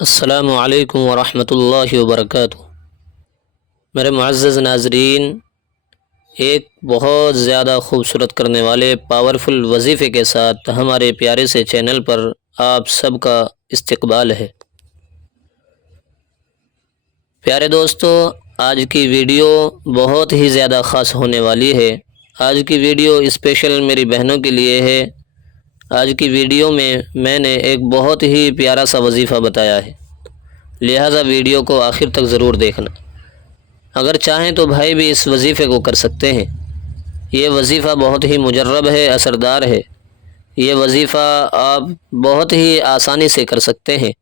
السلام علیکم ورحمۃ اللہ وبرکاتہ۔ میرے معزز ناظرین، ایک بہت زیادہ خوبصورت کرنے والے پاورفل وظیفے کے ساتھ ہمارے پیارے سے چینل پر آپ سب کا استقبال ہے۔ پیارے دوستو، آج کی ویڈیو بہت ہی زیادہ خاص ہونے والی ہے۔ آج کی ویڈیو اسپیشل میری بہنوں کے لیے ہے۔ آج کی ویڈیو میں نے ایک بہت ہی پیارا سا وظیفہ بتایا ہے، لہذا ویڈیو کو آخر تک ضرور دیکھنا۔ اگر چاہیں تو بھائی بھی اس وظیفے کو کر سکتے ہیں۔ یہ وظیفہ بہت ہی مجرب ہے، اثردار ہے۔ یہ وظیفہ آپ بہت ہی آسانی سے کر سکتے ہیں۔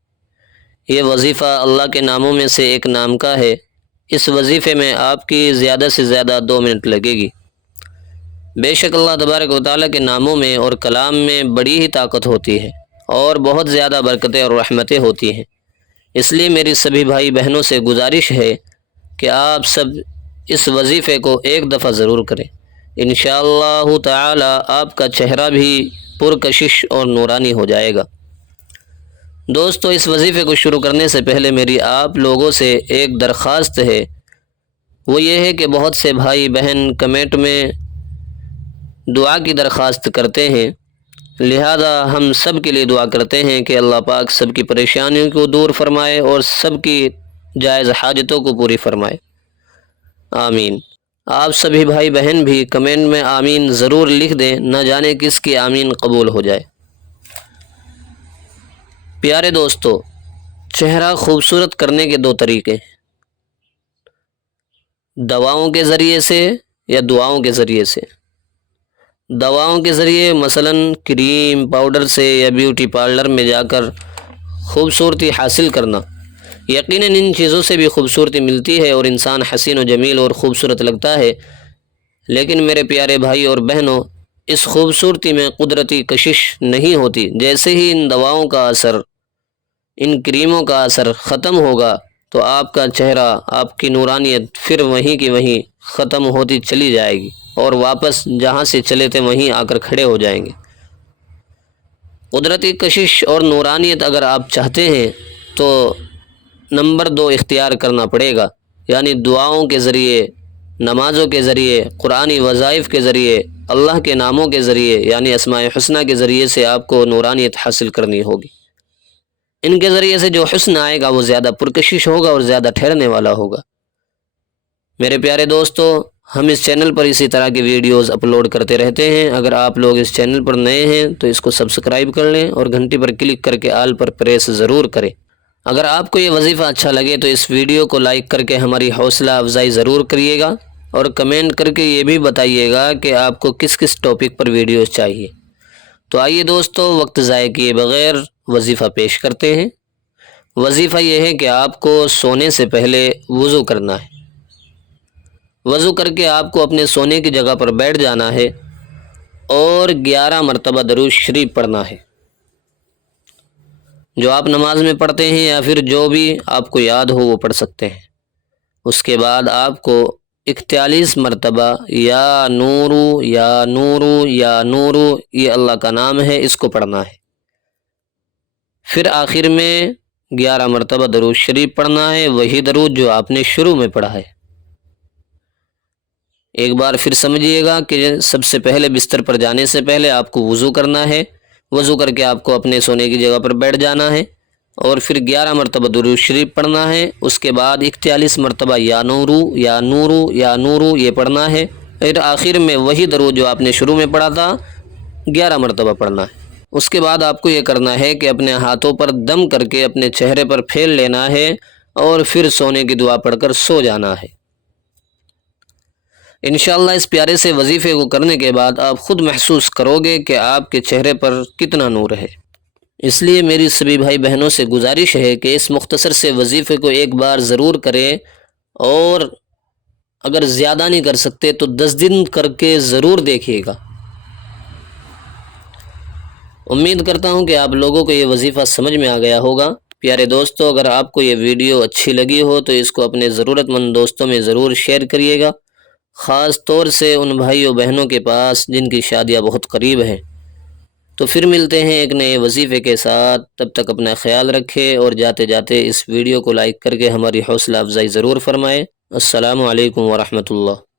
یہ وظیفہ اللہ کے ناموں میں سے ایک نام کا ہے۔ اس وظیفے میں آپ کی زیادہ سے زیادہ 2 منٹ لگے گی۔ بے شک اللہ تبارک و تعالیٰ کے ناموں میں اور کلام میں بڑی ہی طاقت ہوتی ہے اور بہت زیادہ برکتیں اور رحمتیں ہوتی ہیں۔ اس لیے میری سبھی بھائی بہنوں سے گزارش ہے کہ آپ سب اس وظیفے کو ایک دفعہ ضرور کریں۔ انشاءاللہ تعالی آپ کا چہرہ بھی پرکشش اور نورانی ہو جائے گا۔ دوستو، اس وظیفے کو شروع کرنے سے پہلے میری آپ لوگوں سے ایک درخواست ہے، وہ یہ ہے کہ بہت سے بھائی بہن کمنٹ میں دعا کی درخواست کرتے ہیں، لہذا ہم سب کے لیے دعا کرتے ہیں کہ اللہ پاک سب کی پریشانیوں کو دور فرمائے اور سب کی جائز حاجتوں کو پوری فرمائے، آمین۔ آپ سبھی بھائی بہن بھی کمنٹ میں آمین ضرور لکھ دیں، نہ جانے کس کی آمین قبول ہو جائے۔ پیارے دوستو، چہرہ خوبصورت کرنے کے 2 طریقے ہیں، دواؤں کے ذریعے سے یا دعاؤں کے ذریعے سے۔ دواؤں کے ذریعے مثلاً کریم پاؤڈر سے یا بیوٹی پارلر میں جا کر خوبصورتی حاصل کرنا، یقیناً ان چیزوں سے بھی خوبصورتی ملتی ہے اور انسان حسین و جمیل اور خوبصورت لگتا ہے، لیکن میرے پیارے بھائی اور بہنوں، اس خوبصورتی میں قدرتی کشش نہیں ہوتی۔ جیسے ہی ان دواؤں کا اثر، ان کریموں کا اثر ختم ہوگا تو آپ کا چہرہ، آپ کی نورانیت پھر وہیں کی وہیں ختم ہوتی چلی جائے گی اور واپس جہاں سے چلے تھے وہیں آ کر کھڑے ہو جائیں گے۔ قدرتی کشش اور نورانیت اگر آپ چاہتے ہیں تو نمبر 2 اختیار کرنا پڑے گا، یعنی دعاؤں کے ذریعے، نمازوں کے ذریعے، قرآنی وظائف کے ذریعے، اللہ کے ناموں کے ذریعے یعنی اسماء حسنہ کے ذریعے سے آپ کو نورانیت حاصل کرنی ہوگی۔ ان کے ذریعے سے جو حسن آئے گا وہ زیادہ پرکشش ہوگا اور زیادہ ٹھہرنے والا ہوگا۔ میرے پیارے دوستو، ہم اس چینل پر اسی طرح کی ویڈیوز اپلوڈ کرتے رہتے ہیں۔ اگر آپ لوگ اس چینل پر نئے ہیں تو اس کو سبسکرائب کر لیں اور گھنٹی پر کلک کر کے آل پر پریس ضرور کریں۔ اگر آپ کو یہ وظیفہ اچھا لگے تو اس ویڈیو کو لائک کر کے ہماری حوصلہ افزائی ضرور کریے گا اور کمنٹ کر کے یہ بھی بتائیے گا کہ آپ کو کس کس ٹاپک پر ویڈیوز چاہیے۔ تو آئیے دوستو، وقت ضائع کیے بغیر وظیفہ پیش کرتے ہیں۔ وظیفہ یہ ہے کہ آپ کو سونے سے پہلے وضو کرنا ہے۔ وضو کر کے آپ کو اپنے سونے کی جگہ پر بیٹھ جانا ہے اور 11 مرتبہ درود شریف پڑھنا ہے، جو آپ نماز میں پڑھتے ہیں یا پھر جو بھی آپ کو یاد ہو وہ پڑھ سکتے ہیں۔ اس کے بعد آپ کو 41 مرتبہ یا نورو یا نورو یا نورو، یہ اللہ کا نام ہے، اس کو پڑھنا ہے۔ پھر آخر میں 11 مرتبہ درود شریف پڑھنا ہے، وہی درود جو آپ نے شروع میں پڑھا ہے۔ ایک بار پھر سمجھیے گا کہ سب سے پہلے بستر پر جانے سے پہلے آپ کو وضو کرنا ہے۔ وضو کر کے آپ کو اپنے سونے کی جگہ پر بیٹھ جانا ہے اور پھر 11 مرتبہ درود شریف پڑھنا ہے۔ اس کے بعد 41 مرتبہ یا نورو یا نورو یا نورو یہ پڑھنا ہے۔ پھر آخر میں وہی درود جو آپ نے شروع میں پڑھا تھا 11 مرتبہ پڑھنا ہے۔ اس کے بعد آپ کو یہ کرنا ہے کہ اپنے ہاتھوں پر دم کر کے اپنے چہرے پر پھیر لینا ہے اور پھر سونے کی دعا پڑھ کر سو جانا ہے۔ انشاءاللہ اس پیارے سے وظیفے کو کرنے کے بعد آپ خود محسوس کرو گے کہ آپ کے چہرے پر کتنا نور ہے۔ اس لیے میری سبھی بھائی بہنوں سے گزارش ہے کہ اس مختصر سے وظیفے کو ایک بار ضرور کریں، اور اگر زیادہ نہیں کر سکتے تو 10 دن کر کے ضرور دیکھیے گا۔ امید کرتا ہوں کہ آپ لوگوں کو یہ وظیفہ سمجھ میں آ گیا ہوگا۔ پیارے دوستو، اگر آپ کو یہ ویڈیو اچھی لگی ہو تو اس کو اپنے ضرورت مند دوستوں میں ضرور شیئر کریے گا، خاص طور سے ان بھائیوں بہنوں کے پاس جن کی شادیاں بہت قریب ہیں۔ تو پھر ملتے ہیں ایک نئے وظیفے کے ساتھ، تب تک اپنا خیال رکھے اور جاتے جاتے اس ویڈیو کو لائک کر کے ہماری حوصلہ افزائی ضرور فرمائے۔ السلام علیکم ورحمۃ اللہ۔